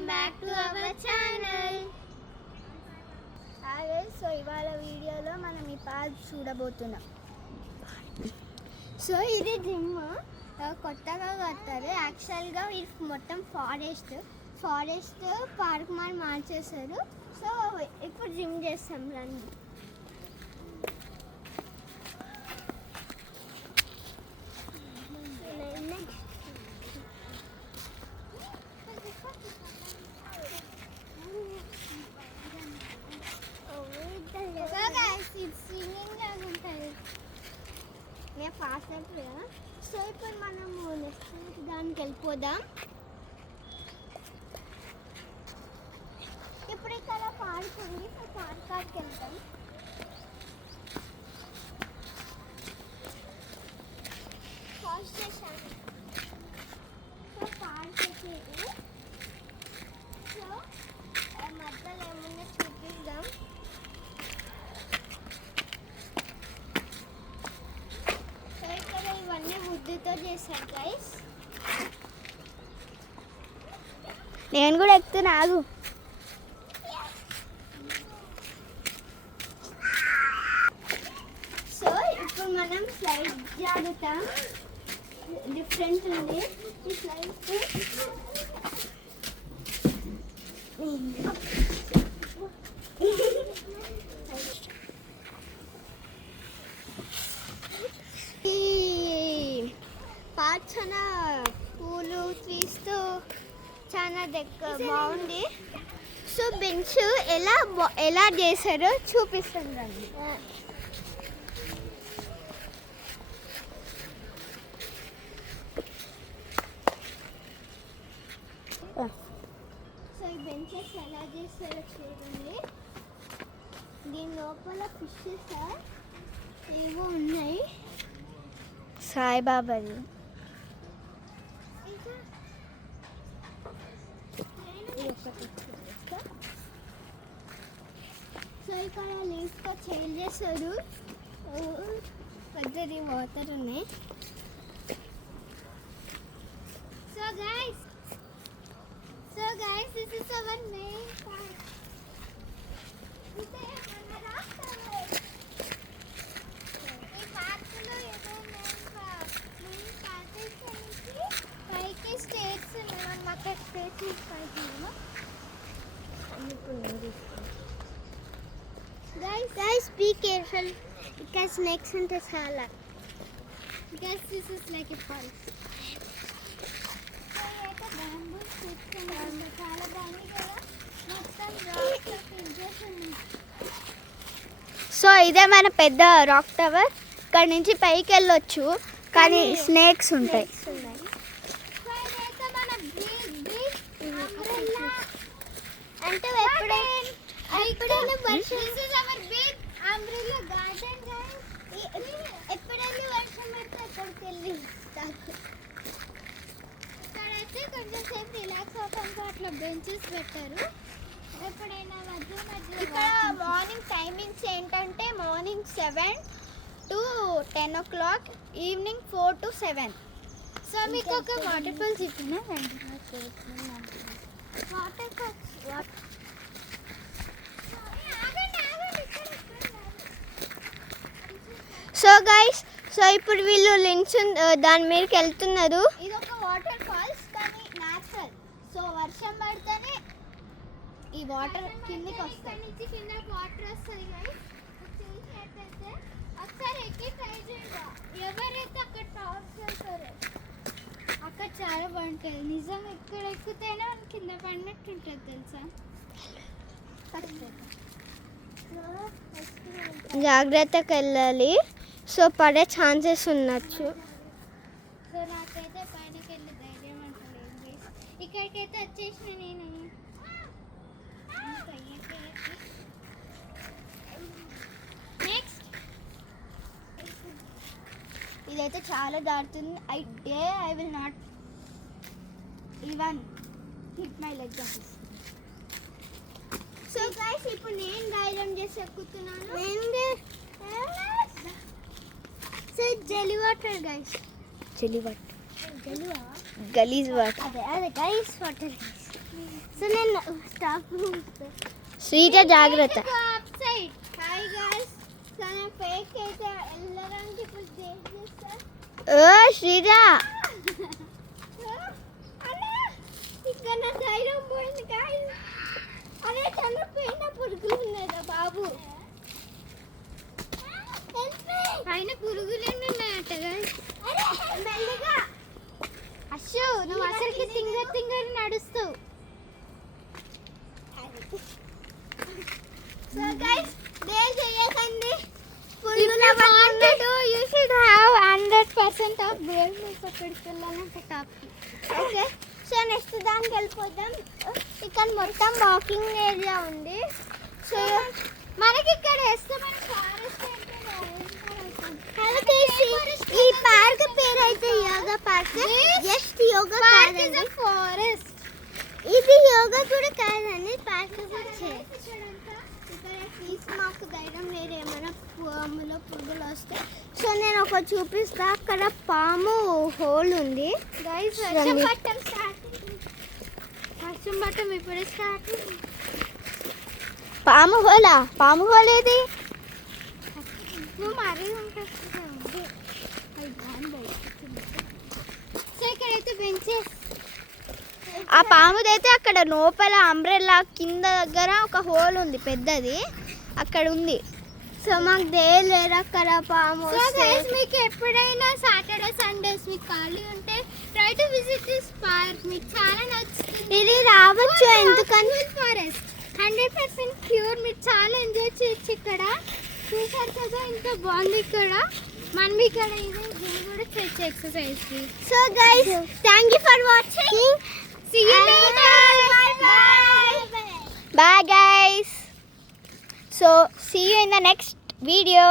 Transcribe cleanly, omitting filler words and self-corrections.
Welcome back to our channel. So ఇవాళ వీడియోలో మనం ఈ పార్క్ చూడబోతున్నాం. సో ఇది జిమ్ కొత్తగా కట్టారు. యాక్చువల్గా ఇది మొత్తం ఫారెస్ట్ పార్క్ మనం మార్చేశారు. సో ఇప్పుడు జిమ్ చేస్తాం రండి. నేను ఫాస్ట్ అయిపోయి కదా. సో ఇప్పుడు మనము నెక్స్ట్ దానికి వెళ్ళిపోదాం. ఇప్పుడు ఇక్కడ పార్క్ ఉంది. సో పార్క్ వెళ్తాం. ఫాస్ట్ చేశాను. సో పార్క్ వచ్చేది. సో మధ్యలో ఏమన్నా చూపిద్దాం. ఇవన్నీ వుడ్తో చేశారు గైస్. నేను కూడా ఎక్కుతున్నా, ఆగు. సో ఇప్పుడు మనం స్లైడ్ జాగ్రత్తాం. డిఫరెంట్ ఉంది ఈ స్లైడ్. చాలా పూలు ట్రీస్తో చాలా బాగుంది. సో బెంచ్ ఎలా చేశారో చూపిస్తాను రండి. సో ఈ బెంచెస్ ఎలా చేస్తారో చూడండి. దీని లోపల ఫిషెస్ ఏవో ఉన్నాయి. సాయిబాబాది. సో ఇక్కడ లీఫ్గా చేంజ్ చేస్తారు. పెద్దది వాటర్ ఉన్నాయి. So guys this is our main park. ఈ పార్క్లో పైకి స్టేట్స్ ఉన్నాయి. మనం అక్కడ స్టేట్స్ పైకి. Guys, be careful because snakes and chala. Because this is like a forest. So ఇదే మన పెద్ద రాక్ టవర్. ఇక్కడ నుంచి పైకి వెళ్ళొచ్చు కానీ స్నేక్స్ ఉంటాయి. అంటే ఎప్పుడైనా వర్షం ఎప్పుడైనా వర్షం పడితే అక్కడికి వెళ్ళి ఇక్కడైతే కొంచెం సేపు రిలాక్స్ అవడానికి అట్లా బెంచెస్ పెట్టారు. ఎప్పుడైనా ఇక్కడ మార్నింగ్ టైమింగ్స్ ఏంటంటే morning 7 to 10 o'clock, evening 4 to 7. So మీకు ఒక వాటర్ ఫాల్ చెప్పినా వాటర్ ఫాల్స్. సో గైస్ ఇప్పుడు వీళ్ళు లింక్స్ దాని మీదకి వెళ్తున్నారు. ఇది ఒక వాటర్ ఫాల్స్ కానీ న్యాచురల్. సో వర్షం పడితేనే ఈ వాటర్ కిందకి వస్తాయి. కింద వాటర్ వస్తాయి గైస్. చూసినట్టయితే ఒకసారి ఎక్కి ట్రై చేయండి. ఎవరైతే అక్కడ టాప్ చేస్తారో అక్కడ చాలా బాగుంటుంది. నిజం ఇక్కడ ఎక్కుతేనే మనం కింద పడినట్టు ఉంటుంది తెలుసా. జాగ్రత్తగా వెళ్ళాలి. సో పడే ఛాన్సెస్ ఉండొచ్చు. సో నాకైతే పైనకి వెళ్ళి ధైర్యం అంటలేదు. ఇక్కడికైతే వచ్చేసిన నేను. నెక్స్ట్ ఇదైతే చాలా దాటుతుంది. I will not even hit my leg guys. So guys ఇప్పుడు నేను ధైర్యం చేసి ఎక్కుతున్నాను. So jelly water guys. Jelly water గలీజ్ వాటర్. అదే గైస్ వాటర్. సో నేను స్టాప్ శ్రీజ జాగ్రత్త. హాయ్ గైస్ కానీ ఫేక్ అయితే వెళ్ళడానికి ఇప్పుడు చేస్తా. ఓ శ్రీజ ఇక్కడ నా ధైర్యం పోయింది గైస్. అరే తన పైన పురుగులు ఉన్నాయా బాబు? పైన పురుగులు ఉన్నాయట గైస్. అరే మెల్లగా అశ్శో నువ్వు అసలుకి తింగర్ నడుస్తావు. సో గైస్ దేర్ చేయకండి. You should have 100% of bare milk అక్కడికి వెళ్ళాలంటే టాప్కి. ఓకే సో నెక్స్ట్ దానికి వెళ్ళిపోతాం. ఇక్కడ మొత్తం వాకింగ్ ఏరియా ఉంది. సో మనకి ఇక్కడ వేస్తే మన ఈ పార్క్ పేరు అయితే యోగా పార్క్. జస్ట్ యోగా కాదండి, ఫారెస్ట్. ఇది యోగా కూడా కాదండి, పార్క్ కూడా చేయొచ్చు. ఇక్కడ ప్లీజ్ మాకు ధైర్యం లేదు ఏమైనా పాములో పురుగులు వస్తాయి. సో నేను ఒక చూపిస్తా. అక్కడ పాము హోల్ ఉంది గైస్ వర్షం పట్టం ఇప్పుడే స్టార్ట్. పాము హోలా? పాము హోల్ ఏది? నువ్వు మరీ ఉంటావు. సో ఇక్కడైతే బెంచెస్. ఆ పాముదైతే అక్కడ లోపల అంబ్రెల్లా కింద దగ్గర ఒక హోల్ ఉంది పెద్దది, అక్కడ ఉంది. సో మాకు లేదు అక్కడ పాము. సో గైస్ మీకు ఎప్పుడైనా సాటర్డే సండేస్ మీకు ఖాళీ ఉంటే try to visit this park. మీకు చాలా నచ్చుతుంది. ఇది రావచ్చు ఎందుకని ఫారెస్ట్ 100% ప్యూర్. మీరు చాలా ఎంజాయ్ చేయొచ్చు ఇక్కడ. చూసారు కదా ఎంత బాగుంది ఇక్కడ. మనం ఇక్కడ ఇది కూడా చేయొచ్చు ఎక్సర్సైజ్కి. So guys thank you for watching. See you later. Bye guys. So see you in the next video.